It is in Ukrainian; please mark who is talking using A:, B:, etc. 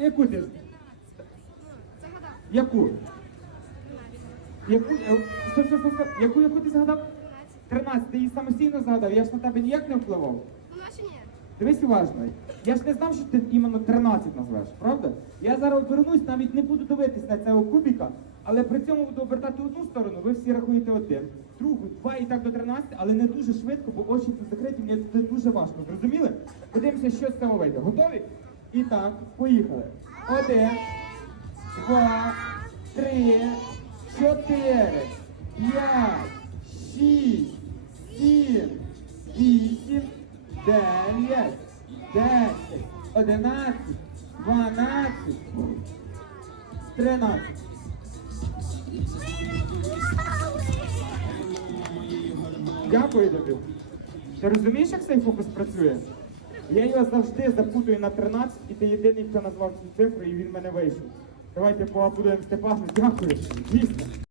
A: яку ти? Яку? Яку? е, Стоп, стоп, стоп, стоп. Яку, яку ти згадав? 13. Ти її самостійно згадав, я ж на тебе ніяк не впливав.
B: Ну, наче ні.
A: Дивись уважно. Я ж не знав, що ти іменно 13 назвеш, правда? Я зараз обернусь, навіть не буду дивитись на цього кубіка, але при цьому буду обертати одну сторону, ви всі рахуєте один, другу, два і так до 13, але не дуже швидко, бо очі тут закриті, мені це дуже важко. Зрозуміли? Подивимося, що з цього вийде. Готові? І так, поїхали. Один, два, три, чотири, п'ять, шість, сім, вісім, дев'ять, десять, одинадцять, дванадцять, тринадцять. Дякую тобі. Ти розумієш, як цей фокус працює? Я його завжди запутую на 13, і ти єдиний, хто назвав цю цифру, і він мене вийшов. Давайте поаплодуємо Степану. Дякую. Дійсно.